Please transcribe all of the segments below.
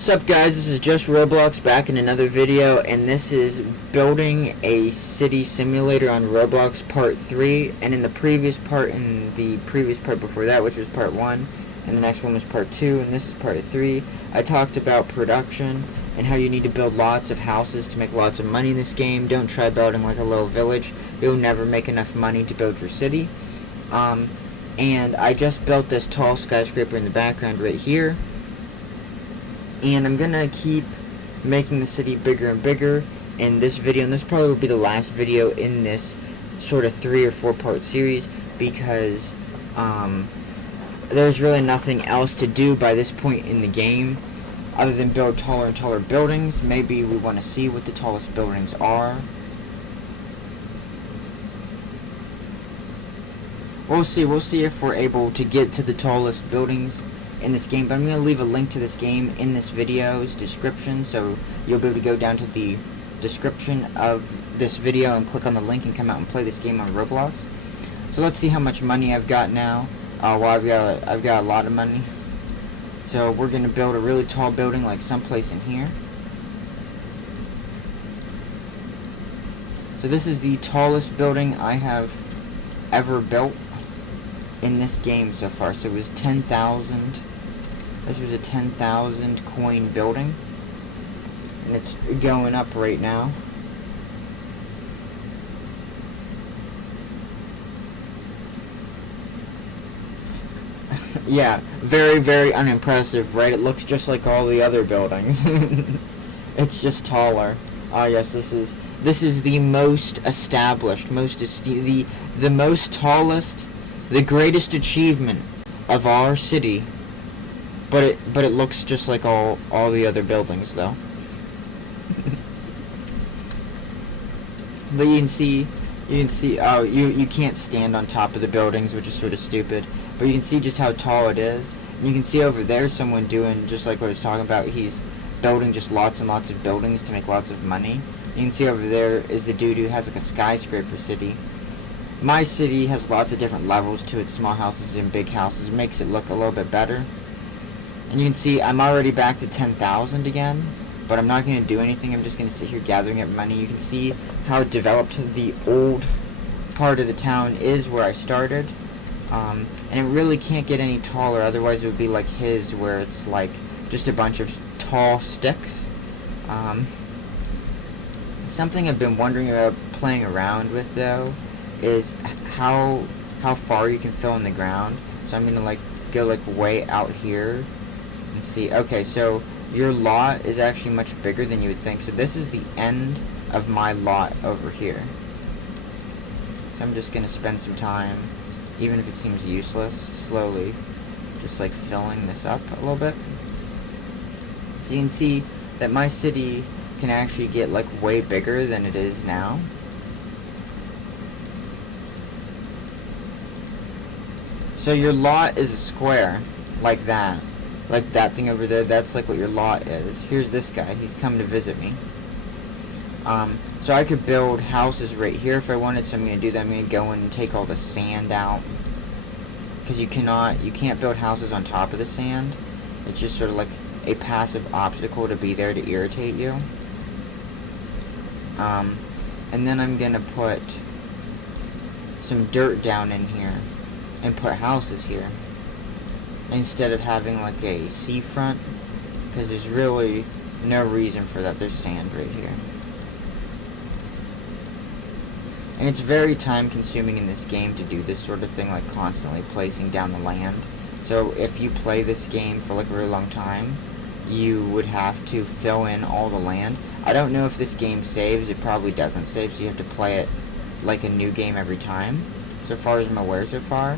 Sup guys, this is just Roblox back in another video, and this is building a city simulator on Roblox part 3, and in the previous part before that, which was part 1, and the next one was part 2, and this is part 3, I talked about production and how you need to build lots of houses to make lots of money in this game. Don't try building like a little village. You'll never make enough money to build your city. And I just built this tall skyscraper in the background right here. And I'm gonna keep making the city bigger and bigger in this video, and this probably will be the last video in this sort of 3 or 4 part series, because there's really nothing else to do by this point in the game other than build taller and taller buildings. Maybe we want to see what the tallest buildings are. We'll see if we're able to get to the tallest buildings in this game, but I'm going to leave a link to this game in this video's description, so you'll be able to go down to the description of this video and click on the link and come out and play this game on Roblox. So let's see how much money I've got now. Well, I've got a lot of money. So we're going to build a really tall building like someplace in here. So this is the tallest building I have ever built in this game so far. So it was 10,000. This was a 10,000 coin building, and it's going up right now. Yeah, very unimpressive, right? It looks just like all the other buildings. It's just taller. Ah, yes, this is the most established, the most tallest, the greatest achievement of our city. But it looks just like all the other buildings, though. But you can see. Oh, you can't stand on top of the buildings, which is sort of stupid. But you can see just how tall it is. And you can see over there someone doing just like what I was talking about. He's building just lots and lots of buildings to make lots of money. You can see over there is the dude who has like a skyscraper city. My city has lots of different levels to it, small houses and big houses. It makes it look a little bit better. And you can see I'm already back to 10,000 again, but I'm not going to do anything. I'm just going to sit here gathering up money. You can see how developed the old part of the town is where I started. And it really can't get any taller, otherwise it would be like his, where it's like just a bunch of tall sticks. Something I've been wondering about playing around with, though, is how far you can fill in the ground. So I'm going to go way out here and see. Okay, so your lot is actually much bigger than you would think. So this is the end of my lot over here. So I'm just going to spend some time, even if it seems useless, slowly just filling this up a little bit. So you can see that my city can actually get way bigger than it is now. So your lot is a square, like that. Like that thing over there, that's what your lot is. Here's this guy, he's come to visit me. So I could build houses right here if I wanted, so I'm going to do that. I'm going to go in and take all the sand out. Because you can't build houses on top of the sand. It's just sort of like a passive obstacle to be there to irritate you. And then I'm going to put some dirt down in here and put houses here, instead of having a seafront, because there's really no reason for that. There's sand right here. And it's very time consuming in this game to do this sort of thing, constantly placing down the land. So if you play this game for a really long time, you would have to fill in all the land. I don't know if this game saves. It probably doesn't save, so you have to play it like a new game every time, so far as I'm aware so far.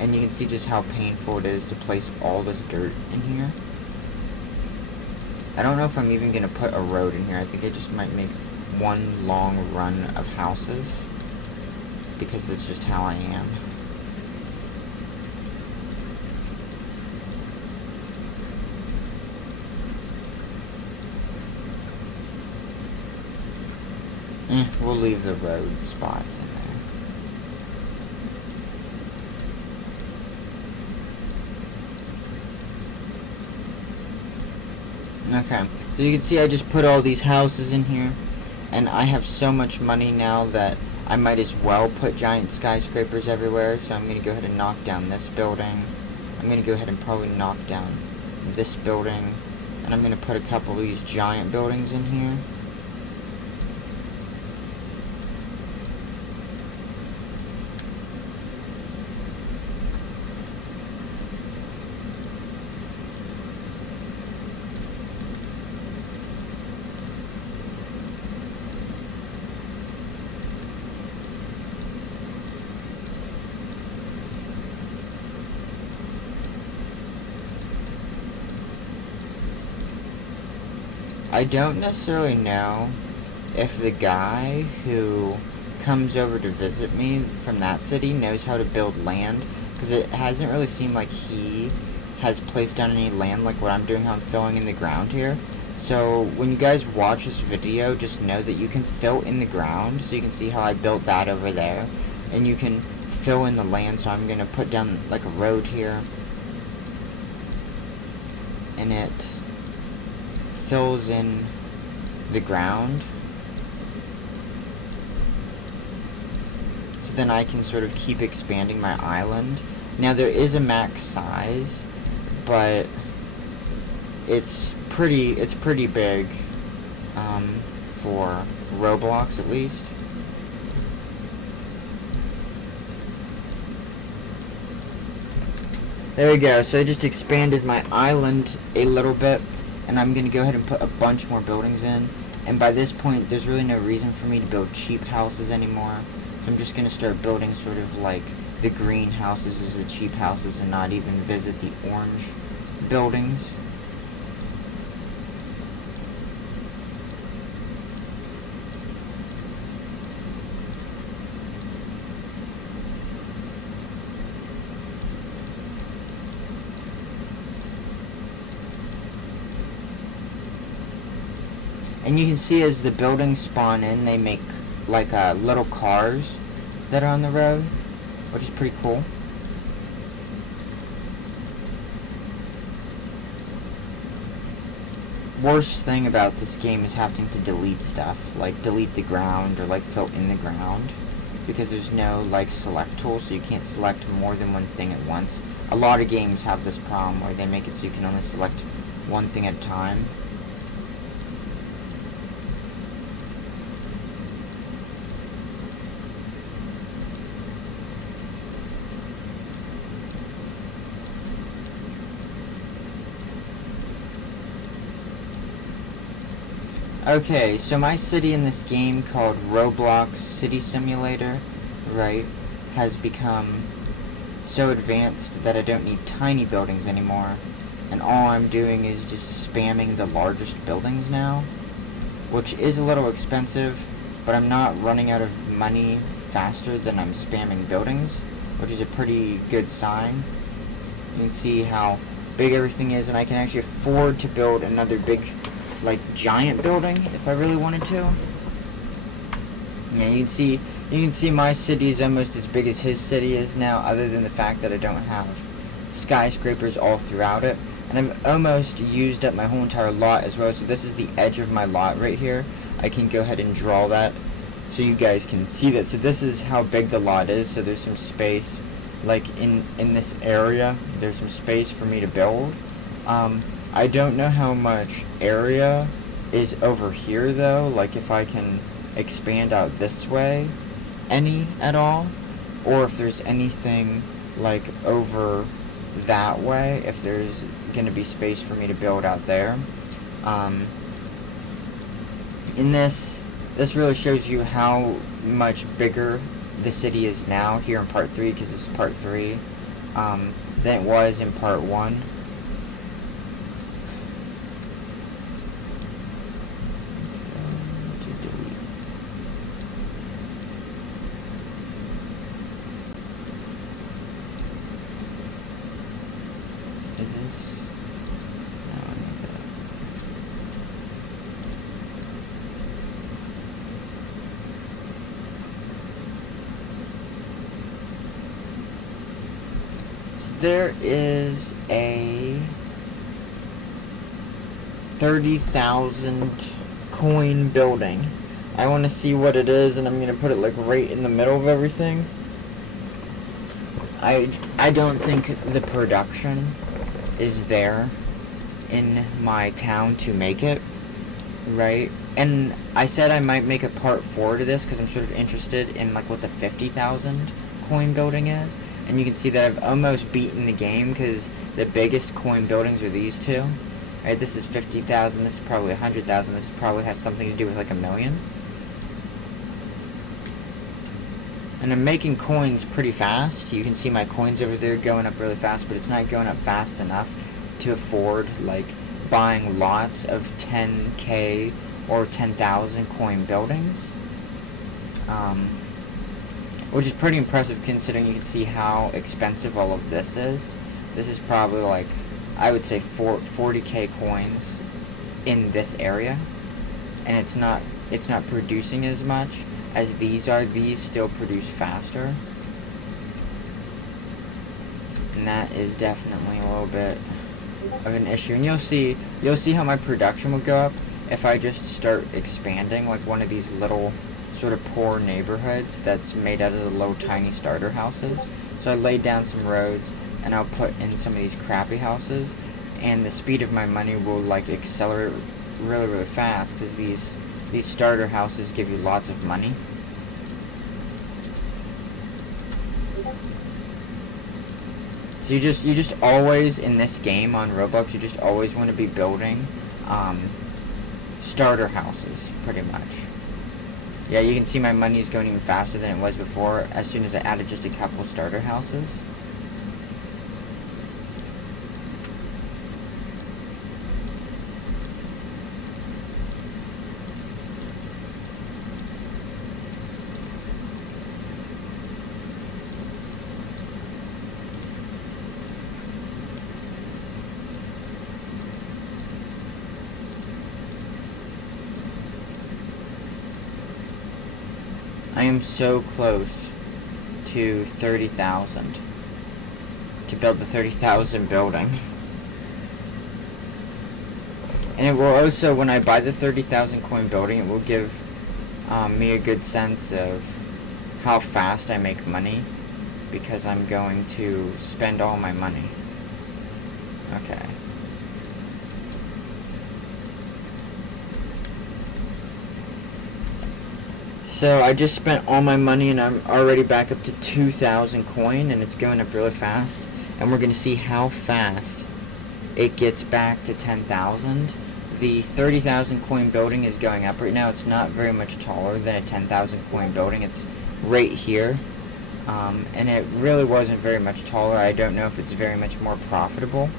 And you can see just how painful it is to place all this dirt in here. I don't know if I'm even going to put a road in here. I think I just might make one long run of houses, because that's just how I am. We'll leave the road spots in there. Okay, so you can see I just put all these houses in here, and I have so much money now that I might as well put giant skyscrapers everywhere. So I'm going to go ahead and knock down this building. I'm going to go ahead and probably knock down this building, and I'm going to put a couple of these giant buildings in here. I don't necessarily know if the guy who comes over to visit me from that city knows how to build land, because it hasn't really seemed like he has placed down any land like what I'm doing, how I'm filling in the ground here. So when you guys watch this video, just know that you can fill in the ground, so you can see how I built that over there, and you can fill in the land. So I'm going to put down like a road here, and it fills in the ground, so then I can sort of keep expanding my island. Now there is a max size, but it's pretty big for Roblox at least. There we go. So I just expanded my island a little bit, and I'm going to go ahead and put a bunch more buildings in. And by this point, there's really no reason for me to build cheap houses anymore. So I'm just going to start building sort of like the green houses as the cheap houses, and not even visit the orange buildings. And you can see as the buildings spawn in, they make like little cars that are on the road, which is pretty cool. Worst thing about this game is having to delete stuff, like delete the ground or like fill in the ground, because there's no like select tool, so you can't select more than one thing at once. A lot of games have this problem where they make it so you can only select one thing at a time. Okay, so my city in this game called Roblox City Simulator, right, has become so advanced that I don't need tiny buildings anymore, and all I'm doing is just spamming the largest buildings now, which is a little expensive, but I'm not running out of money faster than I'm spamming buildings, which is a pretty good sign. You can see how big everything is, and I can actually afford to build another big, like, giant building if I really wanted to. Yeah, you can see my city is almost as big as his city is now, other than the fact that I don't have skyscrapers all throughout it. And I've almost used up my whole entire lot as well, so this is the edge of my lot right here. I can go ahead and draw that so you guys can see that. So this is how big the lot is, so there's some space, like in this area, there's some space for me to build. I don't know how much area is over here though, like if I can expand out this way any at all, or if there's anything like over that way, if there's going to be space for me to build out there. In this really shows you how much bigger the city is now here in part 3, because this is part 3, than it was in part 1. There is a 30,000 coin building. I want to see what it is, and I'm going to put it like right in the middle of everything. I don't think the production is there in my town to make it, right? And I said I might make a part 4 to this because I'm sort of interested in like what the 50,000 coin building is. And you can see that I've almost beaten the game because the biggest coin buildings are these two. Right, this is 50,000, this is probably 100,000, this probably has something to do with like 1,000,000. And I'm making coins pretty fast. You can see my coins over there going up really fast, but it's not going up fast enough to afford like buying lots of 10k or 10,000 coin buildings. Which is pretty impressive considering you can see how expensive all of this is. This is probably like, I would say 40k coins in this area, and it's not producing as much as these are. These still produce faster, and that is definitely a little bit of an issue. And you'll see how my production will go up if I just start expanding like one of these little sort of poor neighborhoods that's made out of the little tiny starter houses. So I laid down some roads and I'll put in some of these crappy houses, and the speed of my money will like accelerate really, really fast because these starter houses give you lots of money. So you just always, in this game on Roblox, you just always want to be building starter houses, pretty much. Yeah, you can see my money is going even faster than it was before as soon as I added just a couple starter houses. I am so close to 30,000 to build the 30,000 building. And it will also, when I buy the 30,000 coin building, it will give me a good sense of how fast I make money, because I'm going to spend all my money. Okay. So I just spent all my money and I'm already back up to 2,000 coin, and it's going up really fast. And we're going to see how fast it gets back to 10,000. The 30,000 coin building is going up right now. It's not very much taller than a 10,000 coin building. It's right here. And it really wasn't very much taller. I don't know if it's very much more profitable,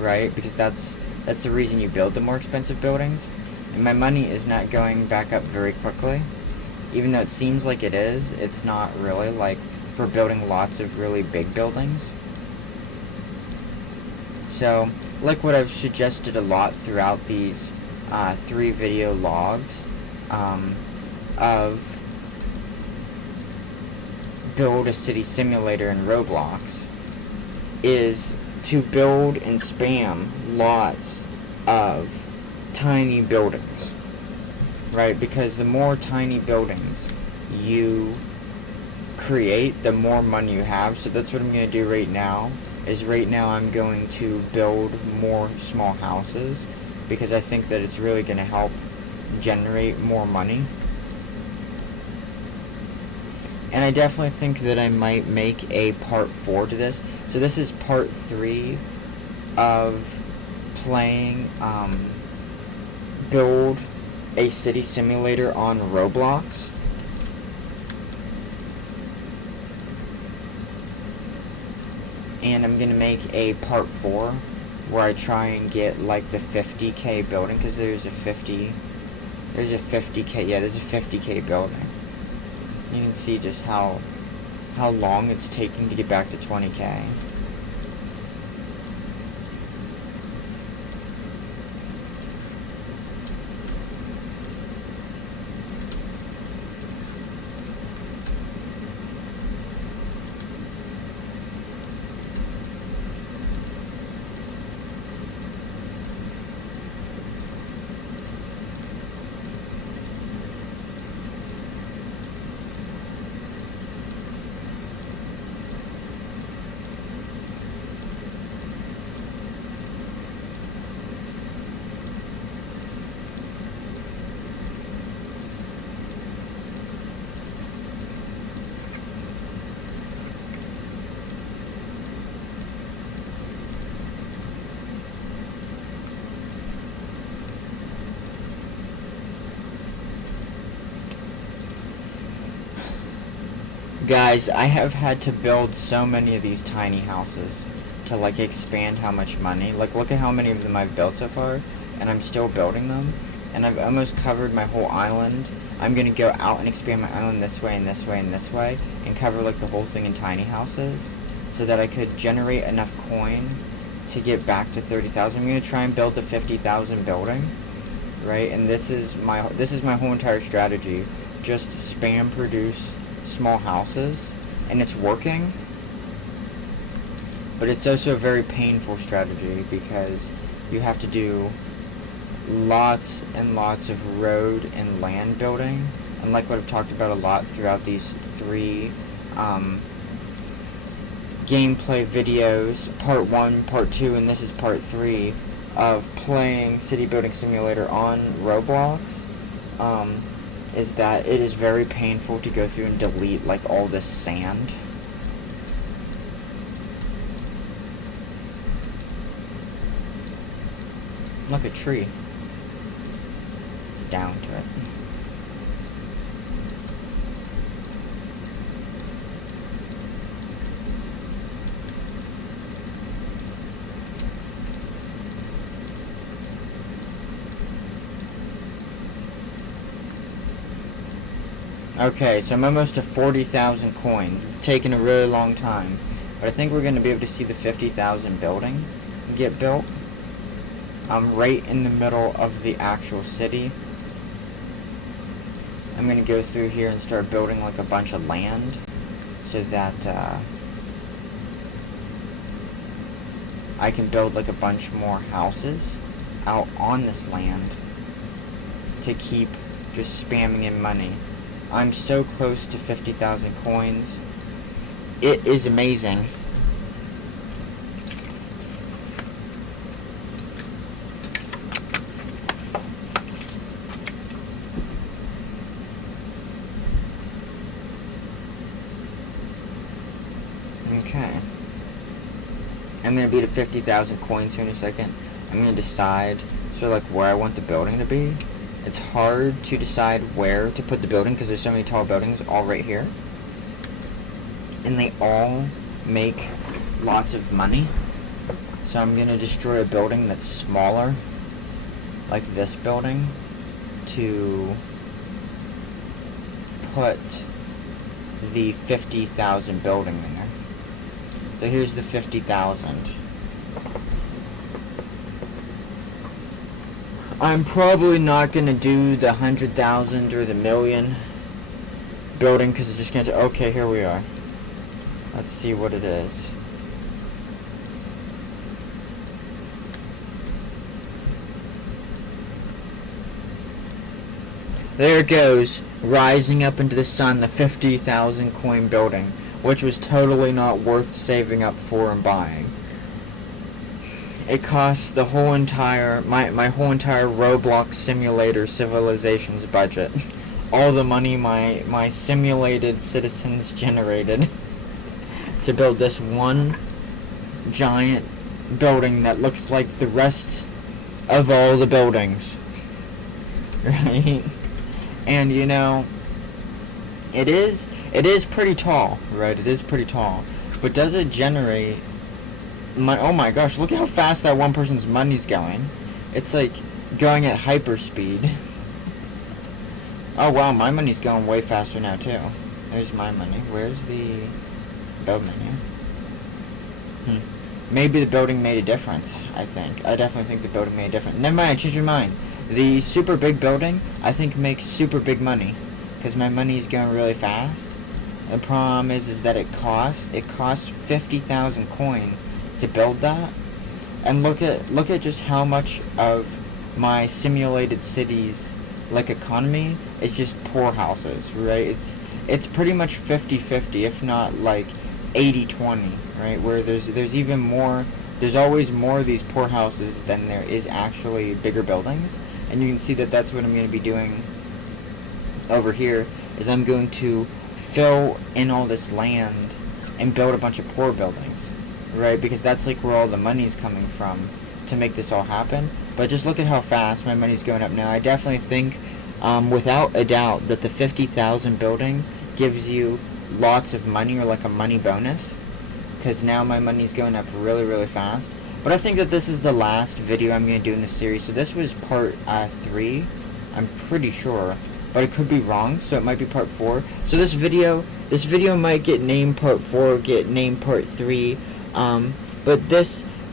right? Because that's the reason you build the more expensive buildings. And my money is not going back up very quickly. Even though it seems like it is, it's not really, like, for building lots of really big buildings. So, like what I've suggested a lot throughout these 3 video logs of build a city simulator in Roblox, is to build and spam lots of tiny buildings. Right, because the more tiny buildings you create, the more money you have. So that's what I'm going to do right now. Right now I'm going to build more small houses, because I think that it's really going to help generate more money. And I definitely think that I might make a part 4 to this. So this is part 3 of playing build a city simulator on Roblox. And I'm gonna make a part 4 where I try and get like the 50k building, because there's a 50k, yeah, there's a 50k building. You can see just how long it's taking to get back to 20k. Guys, I have had to build so many of these tiny houses to like expand how much money. Like, look at how many of them I've built so far, and I'm still building them, and I've almost covered my whole island. I'm gonna go out and expand my island this way and this way and this way, and cover like the whole thing in tiny houses, so that I could generate enough coin to get back to 30,000. I'm gonna try and build the 50,000 building, right? And this is my whole entire strategy. Just spam produce small houses, and it's working. But it's also a very painful strategy because you have to do lots and lots of road and land building, and like what I've talked about a lot throughout these 3 gameplay videos, part 1, part 2, and this is part 3 of playing City Building Simulator on Roblox, is that it is very painful to go through and delete like all this sand. Look, a tree. Down to it. Okay, so I'm almost to 40,000 coins. It's taken a really long time, but I think we're going to be able to see the 50,000 building get built. I'm right in the middle of the actual city. I'm going to go through here and start building like a bunch of land so that I can build like a bunch more houses out on this land to keep just spamming in money. I'm so close to 50,000 coins. It is amazing. Okay. I'm going to be to 50,000 coins here in a second. I'm going to decide sort of like where I want the building to be. It's hard to decide where to put the building because there's so many tall buildings all right here. And they all make lots of money. So I'm going to destroy a building that's smaller, like this building, to put the 50,000 building in there. So here's the 50,000. I'm probably not going to do the 100,000 or the million building because it's just going to... Okay, here we are. Let's see what it is. There it goes, rising up into the sun, the 50,000 coin building, which was totally not worth saving up for and buying. It cost the whole entire, my whole entire Roblox simulator civilizations budget. All the money my simulated citizens generated to build this one giant building that looks like the rest of all the buildings. Right? And you know, it is pretty tall, right? It is pretty tall. But does it generate oh my gosh, look at how fast that one person's money's going. It's like going at hyper speed. Oh wow, my money's going way faster now too. There's my money. Where's the build menu? Maybe the building made a difference, I think. I definitely think the building made a difference. Never mind, I changed my mind. The super big building, I think, makes super big money. Because my money is going really fast. The problem is that it costs 50,000 coin to build that. And look at just how much of my simulated city's like economy is just poor houses, right? It's pretty much 50-50, if not like 80-20, right? Where there's even more, there's always more of these poor houses than there is actually bigger buildings. And you can see that that's what I'm going to be doing over here, is I'm going to fill in all this land and build a bunch of poor buildings, right? Because that's like where all the money's coming from to make this all happen. But just look at how fast my money's going up now. I definitely think, without a doubt, that the 50,000 building gives you lots of money, or like a money bonus, because now my money's going up really, really fast. But I think that this is the last video I'm going to do in this series. So this was part 3, I'm pretty sure, but it could be wrong, so it might be part 4. So this video might get named part 4, get named part 3, but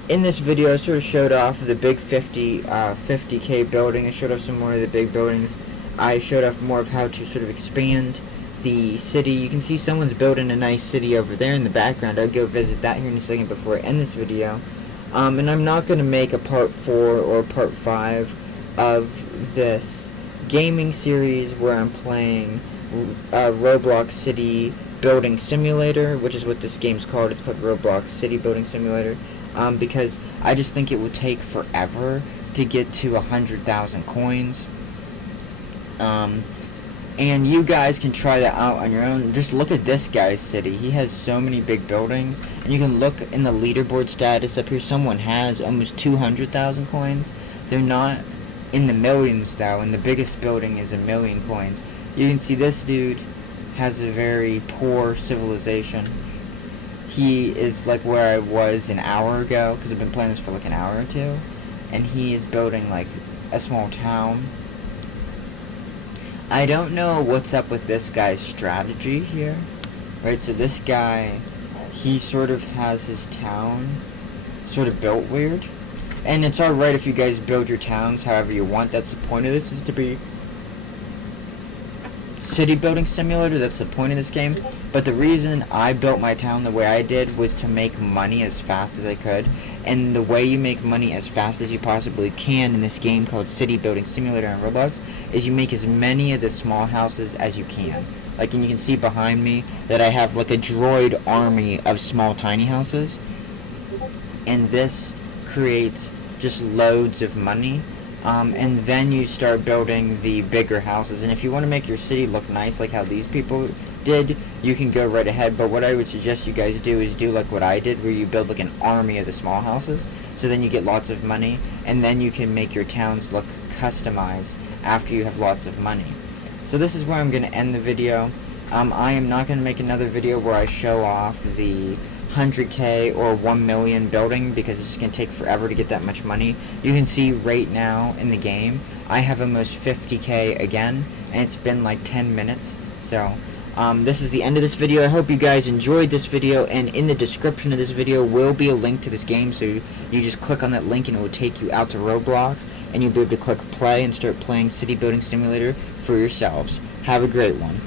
in this video I sort of showed off the big 50K building. I showed off some more of the big buildings. I showed off more of how to sort of expand the city. You can see someone's building a nice city over there in the background. I'll go visit that here in a second before I end this video. And I'm not going to make a part 4 or part 5 of this gaming series where I'm playing Roblox City Building Simulator, which is what this game's called. It's called Roblox City Building Simulator, because I just think it would take forever to get to 100,000 coins. And you guys can try that out on your own. Just look at this guy's city. He has so many big buildings, and you can look in the leaderboard status up here. Someone has almost 200,000 coins. They're not in the millions though, and the biggest building is 1 million coins. You can see this dude has a very poor civilization. He is like where I was an hour ago, because I've been playing this for like an hour or two, and he is building like a small town. I don't know what's up with this guy's strategy here, right? So this guy, he sort of has his town sort of built weird, and it's alright if you guys build your towns however you want. That's the point of this, is to be city building simulator. That's the point of this game. But the reason I built my town the way I did was to make money as fast as I could, and the way you make money as fast as you possibly can in this game called City Building Simulator on Roblox is you make as many of the small houses as you can. Like, and you can see behind me that I have like a droid army of small tiny houses, and this creates just loads of money. And then you start building the bigger houses. And if you want to make your city look nice like how these people did, you can go right ahead. But what I would suggest you guys do is do like what I did, where you build like an army of the small houses. So then you get lots of money, and then you can make your towns look customized after you have lots of money. So this is where I'm going to end the video. I am not going to make another video where I show off the 100K or 1 million building, because it's going to take forever to get that much money. You can see right now in the game I have almost 50K again, and it's been like 10 minutes. So this is the end of this video. I hope you guys enjoyed this video, and in the description of this video will be a link to this game, so you just click on that link and it will take you out to Roblox, and you'll be able to click play and start playing City Building Simulator for yourselves. Have a great one.